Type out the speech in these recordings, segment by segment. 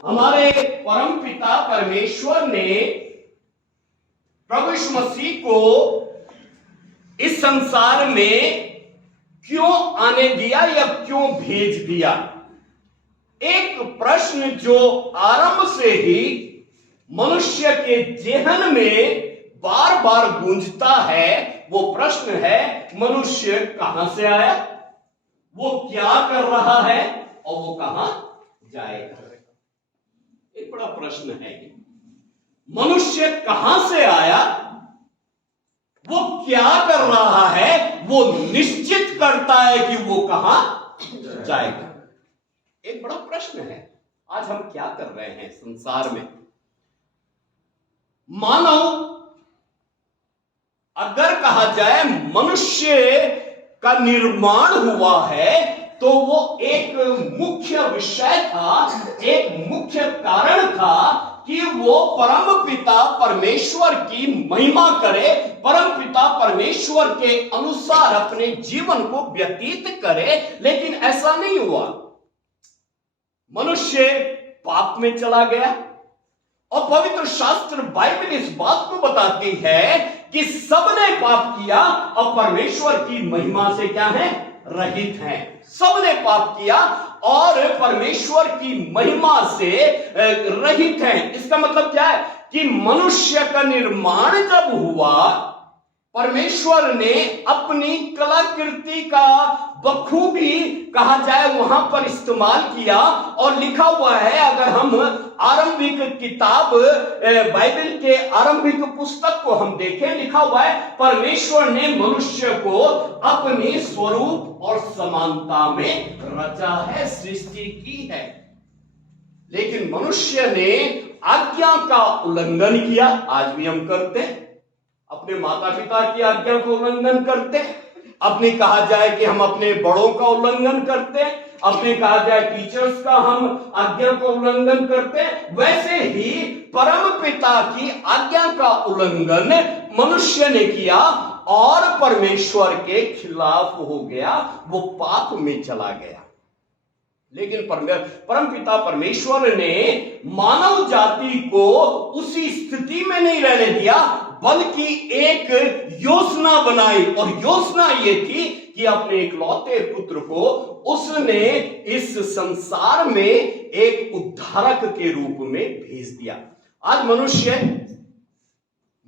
हमारे परम पिता परमेश्वर ने प्रभु यीशु मसीह को इस संसार में क्यों आने दिया या क्यों भेज दिया? एक प्रश्न जो आरंभ से ही मनुष्य के जेहन में बार बार गूंजता है, वो प्रश्न है, मनुष्य कहां से आया, वो क्या कर रहा है और वो कहां जाएगा? एक बड़ा प्रश्न है। मनुष्य कहां से आया, वो क्या कर रहा है, वो निश्चित करता है कि वो कहां जाएगा। एक बड़ा प्रश्न है। आज हम क्या कर रहे हैं संसार में? मानव, अगर कहा जाए मनुष्य का निर्माण हुआ है, तो वो एक मुख्य विषय था, एक मुख्य कारण था कि वो परम पिता परमेश्वर की महिमा करे, परम पिता परमेश्वर के अनुसार अपने जीवन को व्यतीत करे। लेकिन ऐसा नहीं हुआ। मनुष्य पाप में चला गया और पवित्र शास्त्र बाइबल इस बात को बताती है कि सबने पाप किया और परमेश्वर की महिमा से क्या है? रहित हैं। सबने पाप किया और परमेश्वर की महिमा से रहित हैं। इसका मतलब क्या है कि मनुष्य का निर्माण जब हुआ, परमेश्वर ने अपनी कलाकृति का बखूबी कहा जाए वहां पर इस्तेमाल किया। और लिखा हुआ है, अगर हम आरंभिक किताब बाइबल के आरंभिक पुस्तक को हम देखें, लिखा हुआ है परमेश्वर ने मनुष्य को अपने स्वरूप और समानता में रचा है, सृष्टि की है। लेकिन मनुष्य ने आज्ञा का उल्लंघन किया। आज भी हम करते हैं, अपने माता पिता की आज्ञा को उल्लंघन करते हैं, अपने कहा जाए कि हम अपने बड़ों का उल्लंघन करते हैं, अपने कहा जाए टीचर्स का हम आज्ञा को उल्लंघन करते हैं। वैसे ही परम पिता की आज्ञा का उल्लंघन मनुष्य ने किया और परमेश्वर के खिलाफ हो गया, वो पाप में चला गया। लेकिन परम पिता परमेश्वर ने मानव जाति को उसी स्थिति में नहीं रहने दिया, बल्कि एक योजना बनाई। और योजना ये थी कि अपने इकलौते पुत्र को उसने इस संसार में एक उद्धारक के रूप में भेज दिया। आज मनुष्य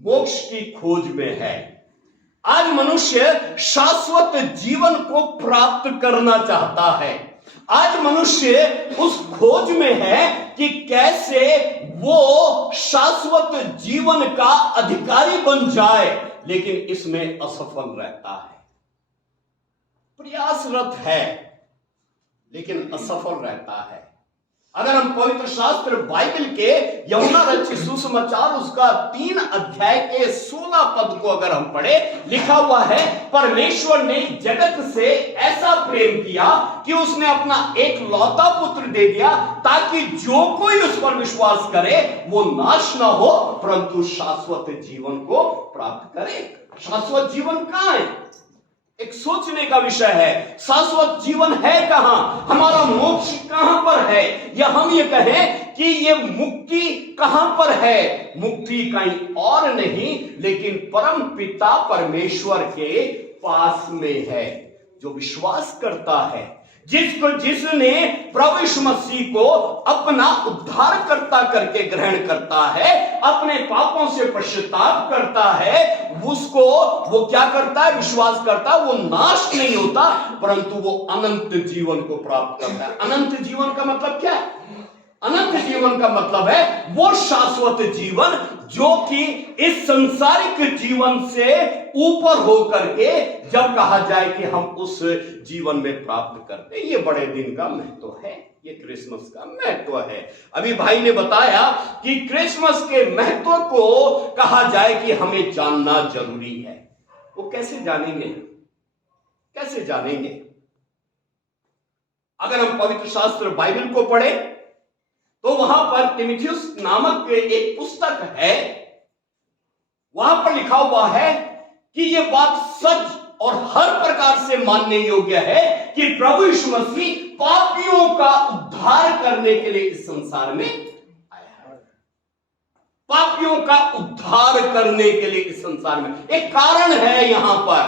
मोक्ष की खोज में है। आज मनुष्य शाश्वत जीवन को प्राप्त करना चाहता है। आज मनुष्य उस खोज में है कि कैसे वो शाश्वत जीवन का अधिकारी बन जाए, लेकिन इसमें असफल रहता है। प्रयासरत है लेकिन असफल रहता है। अगर हम पवित्र शास्त्र बाइबल के यूहन्ना रचित सुसमाचार उसका 3 अध्याय के 16 पद को अगर हम पढ़े, लिखा हुआ है परमेश्वर ने जगत से ऐसा प्रेम किया कि उसने अपना एक लौता पुत्र दे दिया, ताकि जो कोई उस पर विश्वास करे वो नाश ना हो परंतु शाश्वत जीवन को प्राप्त करे। शाश्वत जीवन कहां है? एक सोचने का विषय है। शाश्वत जीवन है कहां? हमारा मोक्ष कहां पर है? या हम ये कहें कि ये मुक्ति कहां पर है? मुक्ति कहीं और नहीं लेकिन परम पिता परमेश्वर के पास में है। जो विश्वास करता है, जिसने प्रभु यीशु मसीह को अपना उद्धारकर्ता करके ग्रहण करता है, अपने पापों से पश्चाताप करता है, उसको वो क्या करता है? विश्वास करता है। वो नाश नहीं होता परंतु वो अनंत जीवन को प्राप्त करता है। अनंत जीवन का मतलब क्या है? अनंत जीवन का मतलब है वो शाश्वत जीवन जो कि इस सांसारिक जीवन से ऊपर होकर के जब कहा जाए कि हम उस जीवन में प्राप्त करते हैं। ये बड़े दिन का महत्व है, ये क्रिसमस का महत्व है। अभी भाई ने बताया कि क्रिसमस के महत्व को कहा जाए कि हमें जानना जरूरी है। वो कैसे जानेंगे? कैसे जानेंगे? अगर हम पवित्र शास्त्र बाइबल को पढ़े तो वहां पर तीमुथियुस नामक एक पुस्तक है, वहां पर लिखा हुआ है कि यह बात सच और हर प्रकार से मानने योग्य है कि प्रभु यीशु मसीह पापियों का उद्धार करने के लिए इस संसार में आया है। पापियों का उद्धार करने के लिए इस संसार में एक कारण है। यहां पर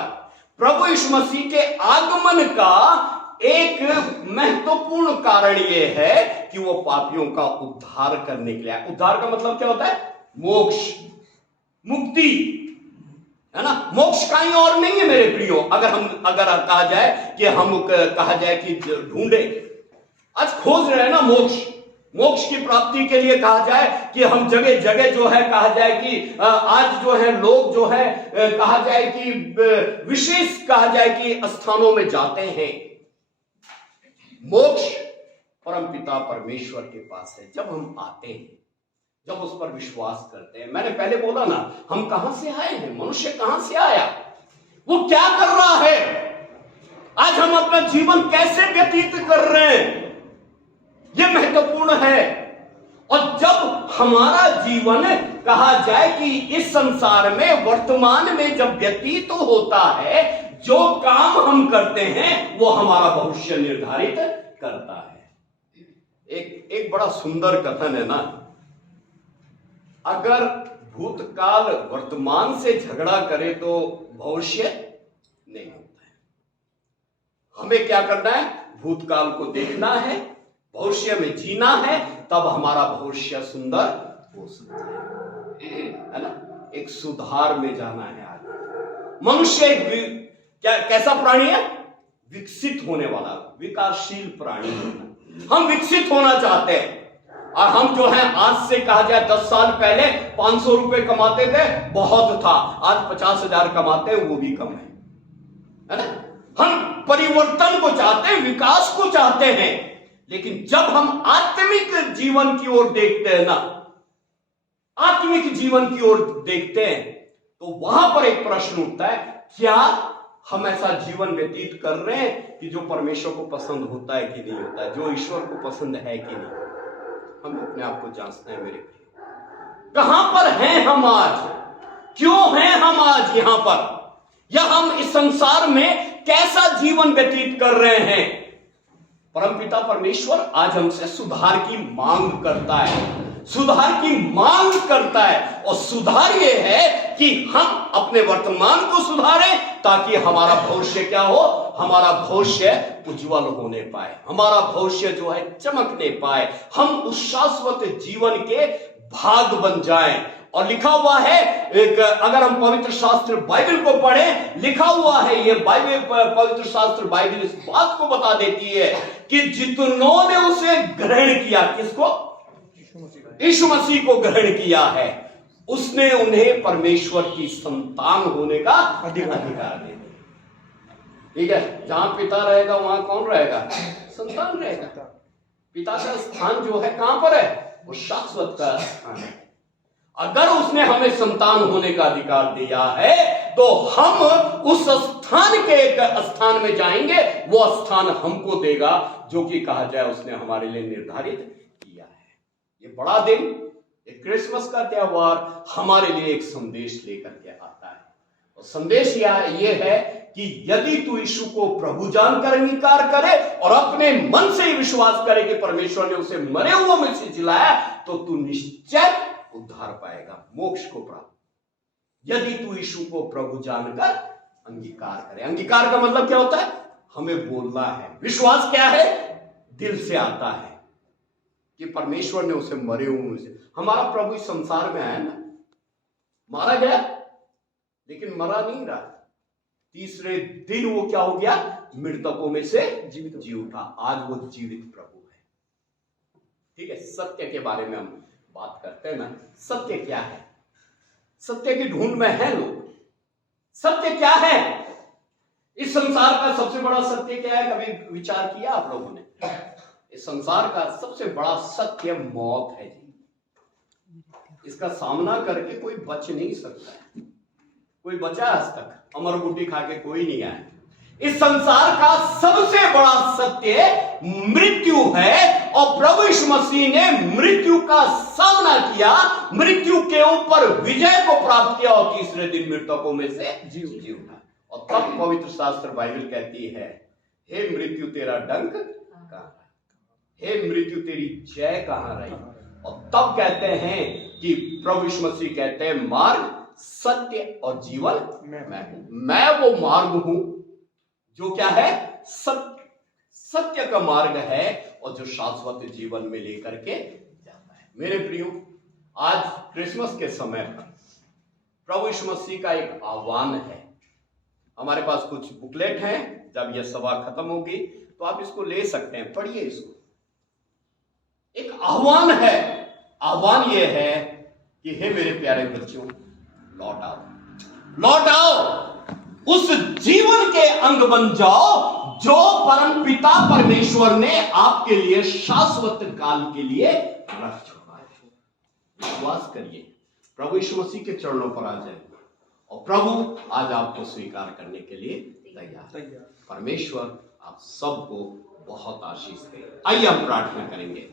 प्रभु यीशु मसीह के आगमन का एक महत्वपूर्ण कारण यह है कि वो पापियों का उद्धार करने के लिए आया। उद्धार का मतलब क्या होता है? मोक्ष, मुक्ति, है ना। मोक्ष कहीं और नहीं है मेरे प्रियो। अगर कहा जाए कि हम कहा जाए कि ढूंढे, आज खोज रहे हैं ना मोक्ष की प्राप्ति के लिए कहा जाए कि हम जगह जगह जो है कहा जाए कि आज जो है लोग जो है कहा जाए कि विशेष कहा जाए कि स्थानों में जाते हैं। मोक्ष परमपिता परमेश्वर के पास है। जब हम आते हैं, जब उस पर विश्वास करते हैं। मैंने पहले बोला ना, हम कहां से आए हैं, मनुष्य कहां से आया, वो क्या कर रहा है, आज हम अपना जीवन कैसे व्यतीत कर रहे हैं, यह महत्वपूर्ण है। और जब हमारा जीवन कहा जाए कि इस संसार में वर्तमान में जब व्यतीत होता है, जो काम हम करते हैं वो हमारा भविष्य निर्धारित करता है। एक बड़ा सुंदर कथन है ना, अगर भूतकाल वर्तमान से झगड़ा करे तो भविष्य नहीं होता है। हमें क्या करना है? भूतकाल को देखना है, भविष्य में जीना है, तब हमारा भविष्य सुंदर हो सकता है ना। एक सुधार में जाना है। आगे मनुष्य एक कैसा प्राणी है? विकसित होने वाला, विकासशील प्राणी। हम विकसित होना चाहते हैं। और हम जो है आज से कहा जाए 10 साल पहले 500 रुपए कमाते थे, बहुत था। आज 50,000 कमाते हैं, वो भी कम है ना। हम परिवर्तन को चाहते हैं, विकास को चाहते हैं। लेकिन जब हम आत्मिक जीवन की ओर देखते हैं ना, आत्मिक जीवन की ओर देखते हैं, तो वहां पर एक प्रश्न उठता है, क्या हम ऐसा जीवन व्यतीत कर रहे हैं कि जो परमेश्वर को पसंद होता है कि नहीं होता है, जो ईश्वर को पसंद है कि नहीं। हमें अपने आप को जांचना है मेरे प्रिय। कहां पर हैं हम आज? क्यों हैं हम आज यहां पर? या हम इस संसार में कैसा जीवन व्यतीत कर रहे हैं? परमपिता परमेश्वर आज हमसे सुधार की मांग करता है, सुधार की मांग करता है। और सुधार यह है कि हम अपने वर्तमान को सुधारें, ताकि हमारा भविष्य क्या हो? हमारा भविष्य उज्जवल होने पाए, हमारा भविष्य जो है चमकने पाए, हम उस शाश्वत जीवन के भाग बन जाएं। और लिखा हुआ है, अगर हम पवित्र शास्त्र बाइबल को पढ़ें, लिखा हुआ है, ये पवित्र शास्त्र बाइबल इस बात को बता देती है कि जितनों ने उसे ग्रहण किया, किसको? यीशु मसीह को ग्रहण किया है, उसने उन्हें परमेश्वर की संतान होने का अधिकार दे दिया। ठीक है, जहां पिता रहेगा वहां कौन रहेगा? संतान रहेगा। पिता का स्थान जो है कहां पर है? वो शाश्वत का स्थान है। अगर उसने हमें संतान होने का अधिकार दिया है, तो हम उस स्थान के एक स्थान में जाएंगे। वो स्थान हमको देगा जो कि कहा जाए उसने हमारे लिए निर्धारित किया है। ये बड़ा दिन, एक क्रिसमस का त्योहार हमारे लिए एक संदेश लेकर के आता है। और संदेश ये है कि यदि तू यीशु को प्रभु जानकर अंगीकार करे और अपने मन से ही विश्वास करे कि परमेश्वर ने उसे मरे हुओं में से जिलाया, तो तू निश्चय उद्धार पाएगा, मोक्ष को प्राप्त। यदि तू यीशु को प्रभु जानकर अंगीकार करे। अंगीकार का मतलब क्या होता है? हमें बोलना है। विश्वास क्या है? दिल से आता है कि परमेश्वर ने उसे मरे हुए से। हमारा प्रभु इस संसार में आया ना, मारा गया लेकिन मरा नहीं रहा। तीसरे दिन वो क्या हो गया? मृतकों में से जी उठा। आज वो जीवित प्रभु है। ठीक है, सत्य के बारे में हम बात करते हैं ना। सत्य क्या है? सत्य की ढूंढ में है लोग। सत्य क्या है? इस संसार का सबसे बड़ा सत्य क्या है? कभी विचार किया आप लोगों ने? इस संसार का सबसे बड़ा सत्य मौत है जी। इसका सामना करके कोई बच नहीं सकता है। कोई बचा आज तक? अमर गुड्डी खा के कोई नहीं आया। इस संसार का सबसे बड़ा सत्य मृत्यु है। और प्रभु यीशु मसीह ने मृत्यु का सामना किया, मृत्यु के ऊपर विजय को प्राप्त किया और तीसरे दिन मृतकों में से जी उठा। और तब पवित्र शास्त्र बाइबल कहती है, हे मृत्यु तेरा डंक कहाँ रही, हे मृत्यु तेरी जय कहाँ रही। और तब कहते हैं कि प्रभु यीशु मसीह कहते हैं मार्ग सत्य और जीवन मैं हूं। मैं वो मार्ग हूं जो क्या है, सत्य का मार्ग है और जो शाश्वत जीवन में लेकर के जाता है। मेरे प्रियो, आज क्रिसमस के समय पर प्रभु यीशु मसीह का एक आह्वान है। हमारे पास कुछ बुकलेट हैं, जब यह सभा खत्म होगी तो आप इसको ले सकते हैं, पढ़िए इसको। एक आह्वान है, आह्वान यह है कि हे मेरे प्यारे बच्चों, लौट आओ, लौट आओ, उस जीवन के अंग बन जाओ जो परम पिता परमेश्वर ने आपके लिए शाश्वत काल के लिए रख छोड़ा है। विश्वास करिए, प्रभु यीशु मसीह के चरणों पर आ जाए और प्रभु आज आपको स्वीकार करने के लिए तैयार। परमेश्वर आप सबको बहुत आशीष दे। आइए हम प्रार्थना करेंगे।